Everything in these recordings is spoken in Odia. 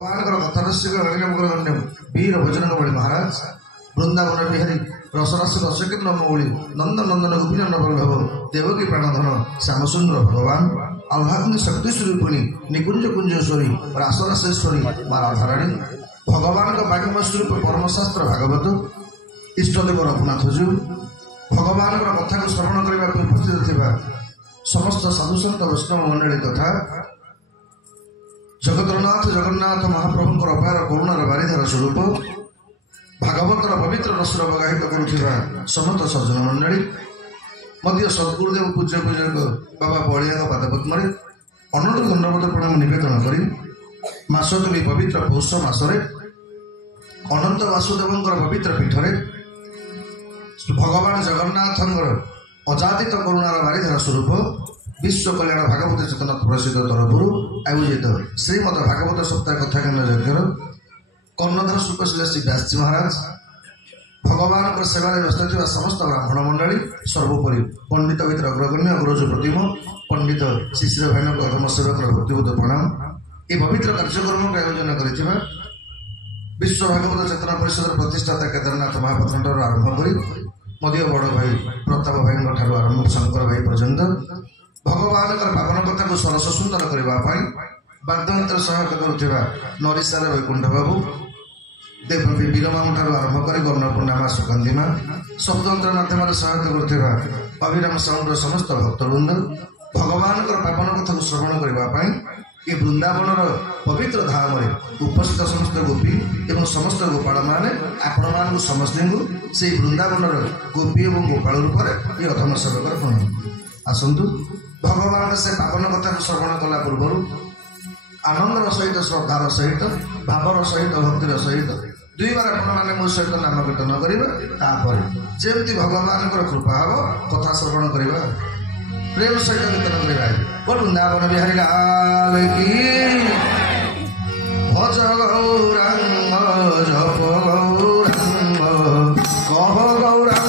कथा वीर भोजन बड़ी महाराज वृंदावन बिहारी रसरास रसकेन्द्र मौली नंद नंदन गोपीनंद वल्लभ देवकी प्राणधन श्यामसुंदर भगवान आह्लादनी शक्ति स्वरूपिणी निकुंज कुंजेश्वरी रासरासेश्वरी माँ राधाराणी भगवान का बाग्यम स्वरूप परमशास्त्र भागवत इष्टदेव रघुनाथजू भगवान कथा को श्रवण करने को उपस्थित थिबा समस्त साधुसंत वैष्णव मंडली तथा जगतरनाथ जगन्नाथ महाप्रभुंकर अपार करुणार बारिधार स्वरूप भागवतर पवित्र रसर अवगाहित करुथिबा समस्त सज्जन मंडली मध्य सद्गुरुदेव पूज्य पूजक बाबा बलिया पादपद्म अनंत दंडवत प्रणाम निवेदन करी मासोदमी पवित्र पौष मासरे अनंत वासुदेवंकर पवित्र पीठरे भगवान जगन्नाथंकर अजादित करुणार बारिधार स्वरूप विश्व कल्याण भागवत चेतनाथ प्रसिद्ध तरफर आयोजित श्रीमद भागवत सप्ताह कथा केन्द्र यज्ञर कर्णधर सुपशिल श्री व्यासजी महाराज भगवान सेवा व्यस्त थी समस्त ब्राह्मण मंडली सर्वोपरि पंडित भितर अग्रगण्य अग्रज प्रतिम पंडित श्री श्री भाई प्रथम सेवक भक्तिबोध प्रणाम ये पवित्र कार्यक्रम को आयोजन कर विश्व भागवत चेतना परिषद प्रतिष्ठाता केदारनाथ महापात्र आरंभ कर मध्य बड़ भाई प्रताप भाई आरंभ शंकर भाई पर्यंत भगवान पावन कथा को सरस सुंदर करने वाद्ययंत्र सहायक करुवा नरिसार वैकुंठ बाबू देवी वीरमामू ठार आरंभ कर गर्णपूर्णा सुगंधिमा शब्दयंत्र माध्यम सहायता करुवा अभिराम साउंड समस्त भक्तवृंद भगवान पावन कथा को श्रवण करने ये वृंदावन पवित्र धाम उपस्थित समस्त गोपी एवं समस्त गोपाल माने आपण मान समस्त से वृंदावन गोपी एवं गोपाल रूप में ये अधम सेवक प्रणाम आसतु भगवान से पावन कथा को श्रवण कला पूर्व आनंदर सहित श्रद्धार सहित भावर सहित भक्तिर सहित दुई बार आपने मो सहित नाम कीर्तन करेंगे जमी भगवान कृपा हम कथा श्रवण करवा प्रेम सहित कीर्तन करवा वृंदावन बिहारी लाल की भज गौरांग जप गौरांग कह गौरांग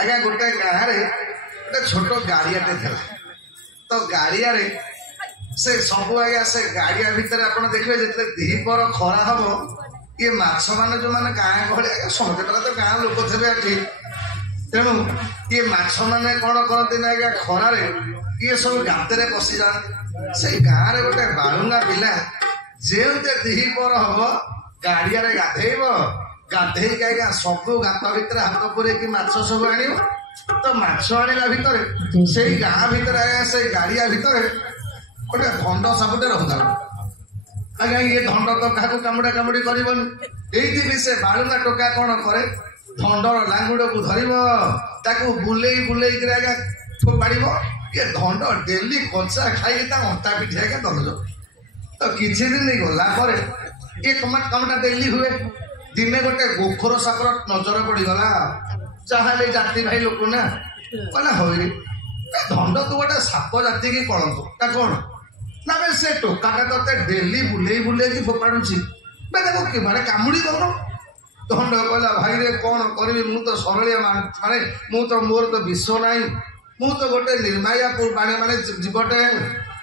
आज्ञा गोटे गाँव गोटे छोट गाड़ियाटे था तो गाड़िया से सब आज्ञा से गाड़िया भितर आप देखिए जो दीपर खरा हम ये माछ मैंने जो मैंने गाँ गहली समझे तो गाँ लोक थे तेणु ये माछ मैंने कौन करते ना आज्ञा खरारे ये सब गाତରେ ପଶି ଯାଆନ୍ତି। ସେଇ ଗାଁରେ ଗୋଟେ ବାଳୁଙ୍ଗା ପିଲା ଯେମିତି ଦିହିପହର ହବ ଗାଡିଆରେ ଗାଧେଇବ, ଗାଧେଇକି ଆଜ୍ଞା ସବୁ ଗାତ ଭିତରେ ହାତ ପୁରେଇକି ମାଛ ସବୁ ଆଣିବ। ତ ମାଛ ଆଣିଲା ଭିତରେ ସେଇ ଗାଁ ଭିତରେ ଆଜ୍ଞା ସେଇ ଗାଡିଆ ଭିତରେ ଗୋଟେ ଧଣ୍ଡ ସାପୁଟେ ରହୁଥିଲା। ଆଜ୍ଞା ଇଏ ଧଣ୍ଡ ତ କାହାକୁ କାମୁଡା କାମୁଡି କରିବନି। ଏଇଠି ବି ସେ ବାଳୁଙ୍ଗା ଟୋକା କଣ କରେ, ଧଣ୍ଡର ଲାଙ୍ଗୁଡକୁ ଧରିବ, ତାକୁ ବୁଲେଇ ବୁଲେଇକିରି ଆଜ୍ଞା ଫୋପାଡିବ। ଇଏ ଧଣ୍ଡ ଡେଲି କଞ୍ଚା ଖାଇକି ତା ଅଣ୍ଟା ପିଠି ଆଜ୍ଞା ଦରଜ। ତ କିଛି ଦିନ ଗଲା ପରେ ଇଏ କାମଟା ଡେଲି ହୁଏ। ଦିନେ ଗୋଟେ ଗୋଖର ସାପର ନଜର ପଡିଗଲା। ଯାହାହେଲେ ଜାତି ଭାଇ ଲୋକ ନା, କହିଲା ହଇରେ ଧଣ୍ଡ ତୁ ଗୋଟେ ସାପ ଜାତିକି କଳନ୍ତୁ ତା କଣ ନା ବେ ସେ ଟୋକାଟା ତତେ ଡେଲି ବୁଲେଇ ବୁଲେଇକି ଫୋପାଡୁଛି, ବେ ତାକୁ ମାନେ କାମୁଡି ଦଉନ। ଧଣ୍ଡ କହିଲା ଭାଇରେ କଣ କରିବି, ମୁଁ ତ ସରଳିଆ ମାନେ ମୁଁ ତ ମୋର ତ ବିଷ ନାହିଁ, ମୁଁ ତ ଗୋଟେ ନିର୍ମାୟା ମାନେ ଜୀବଟେ,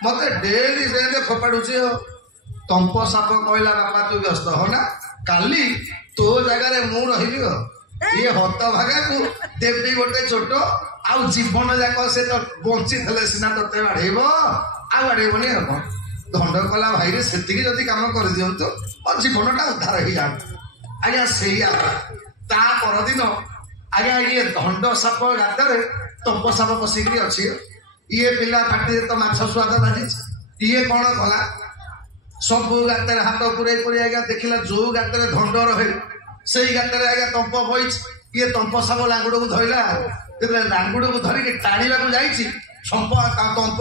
ମତେ ଡେଲି ଡେଲି ଫୋପାଡୁଛି। ତମ୍ପ ସାପ କହିଲା ବାପା ତୁ ବ୍ୟସ୍ତ ହନା, କାଲି ତୋ ଜାଗାରେ ମୁଁ ରହିବି। ଇଏ ହତ ଭାଗାକୁ ଦେବି ଗୋଟେ ଚୋଟ, ଆଉ ଜୀବନ ଯାକ ସେ ତ ବଞ୍ଚିଥିଲେ ସିନା ତତେ ବାଢେଇବ, ଆଉ ବାଢେଇବନି। ଆଉ କଣ ଧଣ୍ଡ କଲା ଭାଇରେ ସେତିକି ଯଦି କାମ କରିଦିଅନ୍ତୁ ମୋ ଜୀବନଟା ଉଦ୍ଧାର ହେଇଯାଆନ୍ତୁ। ଆଜ୍ଞା ସେଇଆ ତା ପରଦିନ ଆଜ୍ଞା ଇଏ ଧଣ୍ଡ ସାପ ଗାତରେ ତମ୍ପ ସାପ ପଶିକିରି ଅଛି। ଇଏ ପିଲା ପାଟିରେ ତ ମାଛ ସ୍ୱାଦ ବାଜିଛି। ଇଏ କଣ କଲା, ସବୁ ଗାତରେ ହାତ ପୁରେଇ ପୁରେଇ ଆଜ୍ଞା ଦେଖିଲା ଯୋଉ ଗାତରେ ଧଣ୍ଡ ରହେ ସେଇ ଗାତରେ ଆଜ୍ଞା ତମ୍ପ ବଇଛି। ଇଏ ତମ୍ପ ସାପ ଲାଙ୍ଗୁଡକୁ ଧଇଲା। ଯେତେବେଳେ ଲାଙ୍ଗୁଡକୁ ଧରିକି ଟାଣିବାକୁ ଯାଇଛି ତମ୍ପ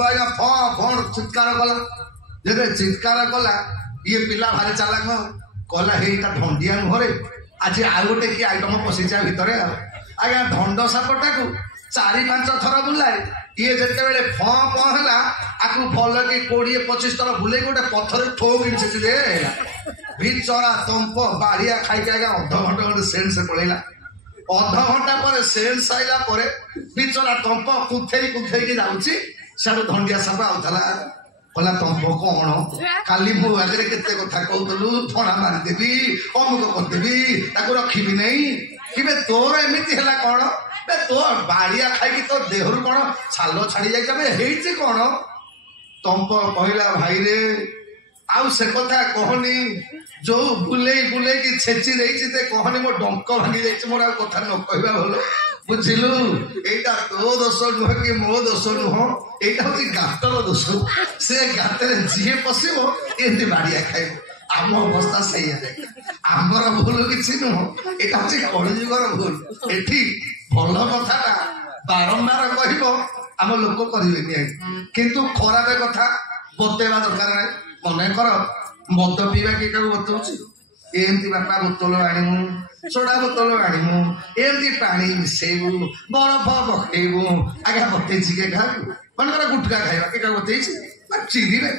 ଆଜ୍ଞା ଫଣ ଚିତ୍କାର କଲା। ଯେତେବେଳେ ଚିତ୍କାର କଲା ଇଏ ପିଲା ଭାରି ଚାଲାକ, କହିଲା ହେଇଟା ଧଣ୍ଡିଆ ନୁହଁରେ, ଆଜି ଆଉ ଗୋଟେ କି ଆଇଟମ ପଶିଛି ଭିତରେ। ଆଉ ଆଜ୍ଞା ଧଣ୍ଡ ସାପଟାକୁ 4-5 ଥର ବୁଲାଏ। ଇଏ ଯେତେବେଳେ ଫଁ ହେଲା ଆକୁ ଭଲ କି 20-25 ଥର ବୁଲେଇକି ଗୋଟେ ପଥରରେ ଠୋକିନି ସେଠିରେ ବିଚରା ତମ୍ପ ବାଡିଆ ଖାଇକି ଆଜ୍ଞା ଅଧଘଣ୍ଟା ଗୋଟେ ସେନ୍ସ ପଳେଇଲା। ଅଧଘଣ୍ଟା ପରେ ସେନ୍ସ ଆଇଲା ପରେ ବିଚରା ତମ୍ପ କୁଥେଇକି ଯାଉଛି, ସିଆଡୁ ଧଣ୍ଡିଆ ସାପ ଆଉଥିଲା। କହିଲା ତମ୍ପ କଣ କାଲି ମୋ ଆଗରେ କେତେ କଥା କହୁଥିଲୁ, ଫଣା ମାରିଦେବି, ଅମୁକ କରିଦେବି, ତାକୁ ରଖିବି ନାହିଁ, କିବେ ତୋର ଏମିତି ହେଲା କଣ, ତୋ ବାଡିଆ ଖାଇକି ତୋ ଦେହରୁ କଣ ଛାଲ ଛାଡି ଯାଇଛି, ହେଇଛି କଣ? ତମ୍ପ କହିଲା ଭାଇରେ ଆଉ ସେ କଥା କହନି, ଯୋଉ ବୁଲେଇ ବୁଲେଇକି ଛେଚି ଦେଇଛି ସେ କହନି, ମୋ ଡଙ୍କ ଭାଙ୍ଗି ଯାଇଛି, ମୋର ଆଉ କଥା ନ କହିବା ଭଲ, ବୁଝିଲୁ? ଏଇଟା ତୋ ଦୋଷ ନୁହଁ କି ମୋ ଦୋଷ ନୁହଁ, ଏଇଟା ହଉଛି ଗାତର ଦୋଷ। ସେ ଗାତରେ ଯିଏ ପଶିବ ଏମିତି ବାଡିଆ ଖାଇବ। ଆମ ଅବସ୍ଥା ସେଇଆ। ଆମର ଭୁଲ କିଛି ନୁହଁ, ଏଇଟା ହଉଛି କଳିଯୁଗର ଭୁଲ। ଏଠି ଭଲ କଥାଟା ବାରମ୍ବାର କହିବ ଆମ ଲୋକ କରିବେନି, କିନ୍ତୁ ଖରାପ କଥା ବତେଇବା ଦରକାର ନାହିଁ। ମନେକର ମଦ ପିଇବା କିଏ କାହାକୁ ବତଉଛି, ଏମିତି ବାପା ବୋତଲ ଆଣିବୁ, ସୋଡା ବୋତଲ ଆଣିବୁ, ଏମିତି ପାଣି ମିଶେଇବୁ, ବରଫ ପକେଇବୁ, ଆଜ୍ଞା ବତେଇଛି କିଏ କାହାକୁ? ମନେକର ଗୁଟକା ଖାଇବା କିଏ କାହାକୁ ବତେଇଛି? ଚିରିବେ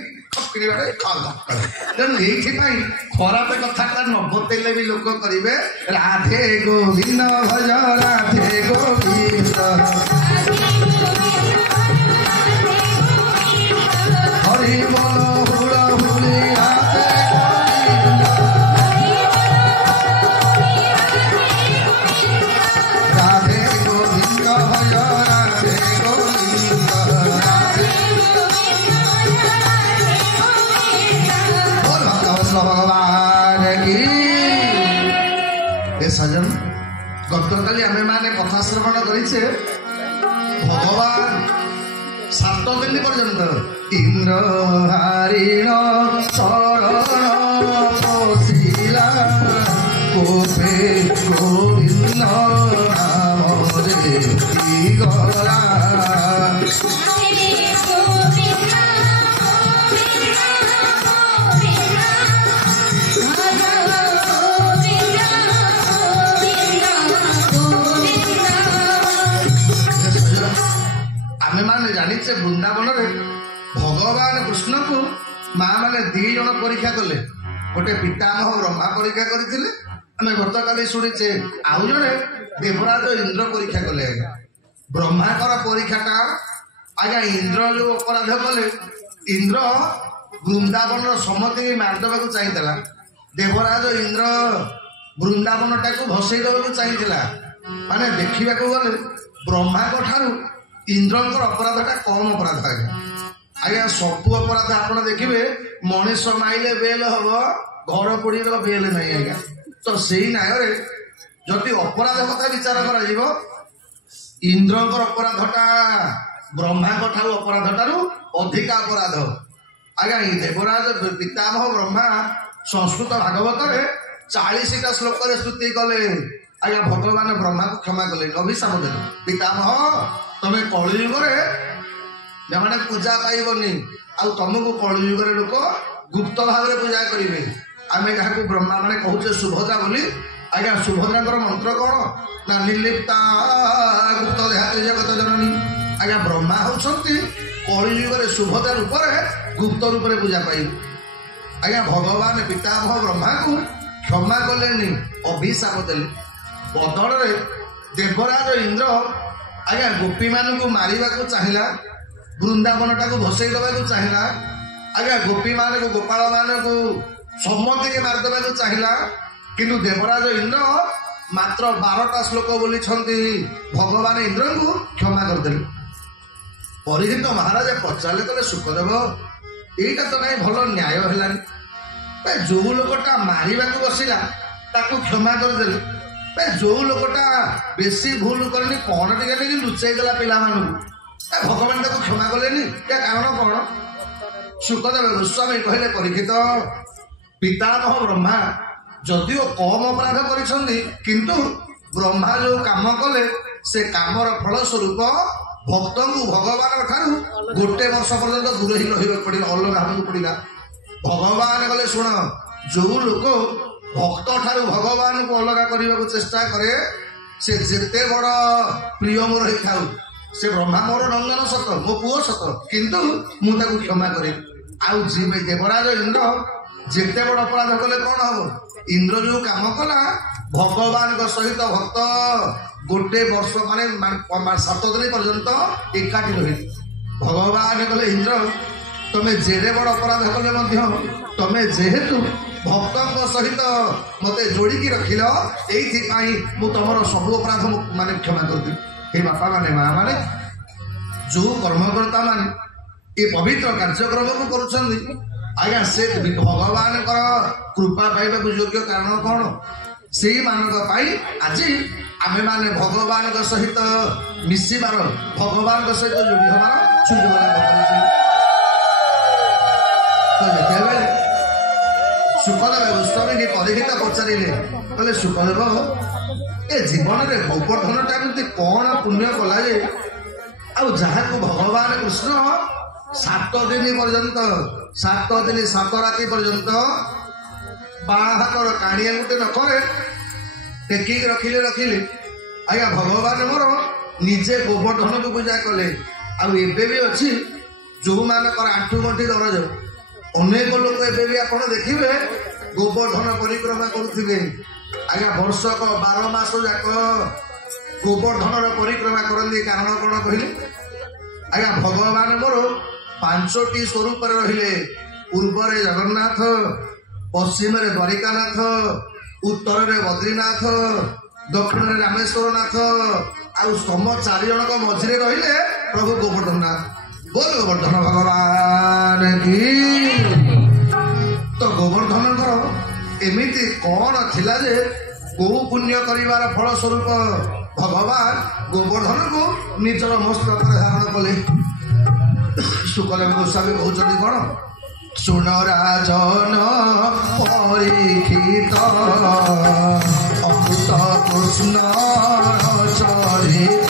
ତେଣୁ ଏଇଥିପାଇଁ ଖରାପ କଥାଟା ନ ବତେଇଲେ ବି ଲୋକ କରିବେ। ରାଧେ ଗୋବିନ୍ଦ ଭଜ ରାଧେ ଗୋବିନ୍ଦ ହରି ବୋଲ ହୁଳ ହୁଳି ରାଧେ ଗୋବିନ୍ଦ ରାଧେ ଗୋବିନ୍ଦ ଭଜ ରାଧେ ଗୋବିନ୍ଦ ଭଗବାନ କି ଏ ସଜନ ଗତକାଲି ଆମେ ମାନେ କଥା ଶ୍ରବଣ କରିଛେ ଭଗବାନ 7 ଦିନ ପର୍ଯ୍ୟନ୍ତ ଇନ୍ଦ୍ର ହାରିଣ ଶରଣ ପଶିଲା କୋପେ ଗୋବିନ୍ଦ ନାମରେ ଗଲା। ଜାଣିଛେ ବୃନ୍ଦାବନରେ ଭଗବାନ କୃଷ୍ଣଙ୍କୁ ମା ମାନେ 2 ଜଣ ପରୀକ୍ଷା କଲେ। ଗୋଟେ ପିତାମହ ବ୍ରହ୍ମା ପରୀକ୍ଷା କରିଥିଲେ, ଆମେ ଗତକାଲି ଶୁଣିଛେ। ଆଉ ଜଣେ ଦେବରାଜ ଇନ୍ଦ୍ର ପରୀକ୍ଷା କଲେ। ଆଜ୍ଞା ବ୍ରହ୍ମାଙ୍କର ପରୀକ୍ଷାଟା ଆଜ୍ଞା ଇନ୍ଦ୍ର ଯୋଉ ଅପରାଧ କଲେ, ଇନ୍ଦ୍ର ବୃନ୍ଦାବନର ସମସ୍ତଙ୍କୁ ମାରିଦେବାକୁ ଚାହିଁଥିଲା। ଦେବରାଜ ଇନ୍ଦ୍ର ବୃନ୍ଦାବନଟାକୁ ଭସେଇ ଦେବାକୁ ଚାହିଁଥିଲା। ମାନେ ଦେଖିବାକୁ ଗଲେ ବ୍ରହ୍ମାଙ୍କ ଠାରୁ ଇନ୍ଦ୍ରଙ୍କର ଅପରାଧଟା କମ ଅପରାଧ। ଆଜ୍ଞା आज्ञा सबू अपराध आप देखिए मनीष माइले बेल हम घर पोड़ बेल नहीं आज्ञा तो से न्याय जदि अपराध कथा विचार कर इंद्रकर अपराधटा ब्रह्मा ठार अपराधटारू अधिका अपराध आज्ञा देवराज पितामह ब्रह्मा संस्कृत भागवत 40टा श्लोक स्तुति कले आज्ञा भगवान ब्रह्मा को क्षमा कले अभिशाप देले पितामह तमें कलियुग मैंने पूजा पाइबनी आमको कलियुग लोक गुप्त भाव में पूजा करेंगे आम जहाँ ब्रह्मा मैंने कहूचे सुभद्रा बोली आज्ञा सुभद्रा मंत्र कौन ना निर्लिप्ता गुप्त देहाती जगत जननी आज्ञा ब्रह्मा होती कलियुग सुभद्रा रूप गुप्त रूप में पूजा पाइब आज्ञा भगवान पितामह ब्रह्मा को क्षमा कले अभिशाप देले बदल देवराज इंद्र आज्ञा गोपी मान को मारिबा को चाहिला वृंदावन टाक भसई दबा चाहिला आज्ञा गोपी मान को गोपाल मान को सम्मति के मारिदेवा को चाहिला किंतु देवराज इंद्र मात्र 12टा श्लोक बोली भगवान इंद्र को क्षमा करदेले परीक्षित महाराज पचारे कले सुखदेव यहीटा तो कहीं भल न्याय है जो लोकटा मारिबा को बसिला ताकू क्षमा करदेले जो लोकटा बेसी भूल करनी कौन टे लुचाई देला पिला भगवान ताको क्षमा कलेनी या कारण कौन सुखदेव गोस्वामी कहले परीक्षित पितामह ब्रह्मा जदिओ कम अपराध करिसंदी किंतु ब्रह्मा जो काम कले से कामर फल स्वरूप भक्त को भगवान ठारू गोटे वर्ष पर्यंत दूर ही रही पड़ा अलग हमको पड़ा भगवान कले शुण जो लोक भक्त ठारू भगवान को अलग करने को चेष्टा करे से जेते बड़ प्रिय मोर होता से ब्रह्मा मोर नंदन सत मो पुओ सत किंतु मुझे क्षमा करे आउ देवराज इंद्र जेते बड़ अपराध कले कौन हम इंद्र जो काम कला भगवान सहित भक्त गोटे वर्ष माने 7 दिन पर्यंत एकाठी रही भगवान कले इंद्र तमें जेरे बड़ अपराध कले तमें जेहेतु भक्त सहित मते जोड़िकी रखिल यही तुम सब अपराध माने क्षमा कर हे बापा माने माँ माने जो कर्मकर्ता माने ये पवित्र कार्यक्रम को करुछंदी आज्ञा से भगवान कृपा पाइबा योग्य कारण कौन से मानक आज आमे माने भगवान सहित मिशिबार भगवान सहित जोड़ी हमार सुजोग सुखदेव गोस्वामी की परीक्षित पचारे कहले सुखदेव ए जीवन में गोवर्धन टाइम कौन पुण्य कला जे जहाँ को भगवान कृष्ण 7 दिन पर्यंत 7 दिन 7 राति पर्यंत बाहातर काणिया गोटे नखरे टेक रखिले आज्ञा भगवान मोर निजे गोवर्धन को पूजा कले आबे भी अच्छी जो मानकर आंठू गंठी दरज अनेक लोग एवं भी आप देखिए गोवर्धन परिक्रमा करुवे आज्ञा वर्षक 12 मास जाक गोवर्धन परिक्रमा करती कारण कौन कहले आज्ञा भगवान मोर 5टी स्वरूप रहिले पूर्व जगन्नाथ पश्चिम द्वारिकानाथ उत्तर बद्रीनाथ दक्षिण रामेश्वर नाथ आम 4 जन मझे रहिले प्रभु गोवर्धननाथ बोल गोवर्धन भगवान की तो गोवर्धन एमिति कौन थिला जे गो पुण्य करिवार फल स्वरूप भगवान गोवर्धन को निजर मस्तक धारण कले सुखदेव गोस्वामी कहते कौन सुन राजन परीक्षित अमृत कृष्ण चरित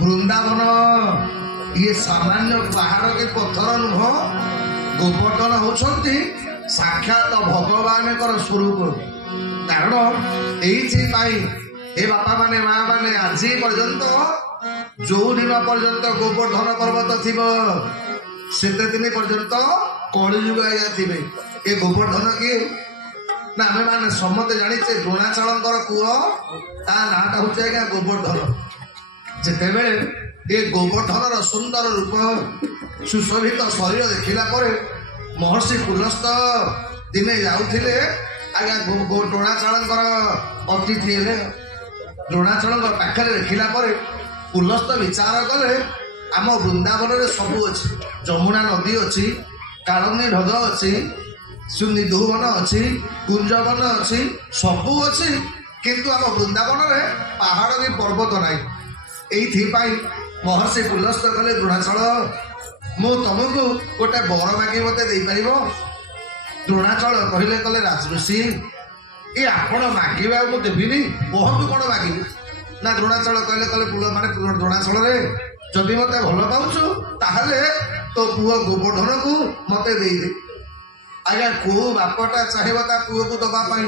ବୃନ୍ଦାବନ ଇଏ ସାମାନ୍ୟ ପାହାଡ଼ କି ପଥର ନୁହଁ। ଗୋବର୍ଦ୍ଧନ ହଉଛନ୍ତି ସାକ୍ଷାତ ଭଗବାନଙ୍କର ସ୍ୱରୂପ। କାରଣ ଏଇଥିପାଇଁ ଏ ବାପା ମାନେ ମା ମାନେ ଆଜି ପର୍ଯ୍ୟନ୍ତ ଯୋଉ ଦିନ ପର୍ଯ୍ୟନ୍ତ ଗୋବର୍ଦ୍ଧନ ପର୍ବତ ଥିବ ସେତେ ଦିନ ପର୍ଯ୍ୟନ୍ତ କଳିଯୁଗ ଆଜ୍ଞା ଥିବେ। ଏ ଗୋବର୍ଦ୍ଧନ କିଏ ନା ଆମେ ମାନେ ସମସ୍ତେ ଜାଣିଛେ ଦ୍ରୋଣାଚଳଙ୍କର ପୁଅ, ତା ନାଁଟା ହଉଛି ଆଜ୍ଞା ଗୋବର୍ଦ୍ଧନ। ଯେତେବେଳେ ଏ ଗୋବର୍ଦ୍ଧନର ସୁନ୍ଦର ରୂପ ସୁଶୋଭିତ ଶରୀର ଦେଖିଲା ପରେ ମହର୍ଷି ପୁଲସ୍ତ ଦିନେ ଯାଉଥିଲେ ଆଜ୍ଞା ଦ୍ରୋଣାଚଳଙ୍କର ଅତିଥି ହେଲେ। ଦ୍ରୋଣାଚଳଙ୍କ ପାଖରେ ଦେଖିଲା ପରେ ପୁଲସ୍ତ ବିଚାର କଲେ ଆମ ବୃନ୍ଦାବନରେ ସବୁ ଅଛି। ଯମୁନା ନଦୀ ଅଛି, କାଳନ୍ଦୀ ହ୍ରଦ ଅଛି, ନିଧୁବନ ଅଛି, କୁଞ୍ଜବନ ଅଛି, ସବୁ ଅଛି, କିନ୍ତୁ ଆମ ବୃନ୍ଦାବନରେ ପାହାଡ଼ ବି ପର୍ବତ ନାହିଁ। ଏଇଥିପାଇଁ ମହର୍ଷି ପୁଲସ୍ତ କଲେ ଦ୍ରୋଣାଚଳ ମୁଁ ତମକୁ ଗୋଟେ ବର ମାଗି ମତେ ଦେଇପାରିବ? ଦ୍ରୋଣାଚଳ କହିଲେ କଲେ ରାଜଋଷି ଏ ଆପଣ ମାଗିବା ମୁଁ ଦେବିନି, କହନ୍ତୁ କଣ ମାଗିବି? ନା ଦ୍ରୋଣାଚଳ କହିଲେ କଲେ ଦ୍ରୋଣାଚଳରେ ଯଦି ମତେ ଭଲ ପାଉଛୁ ତାହେଲେ ତୋ ପୁଅ ଗୋବର୍ଦ୍ଧନକୁ ମତେ ଦେଇଦେ। ଆଜ୍ଞା କୋଉ ବାପଟା ଚାହିଁବ ତା ପୁଅକୁ ଦବା ପାଇଁ?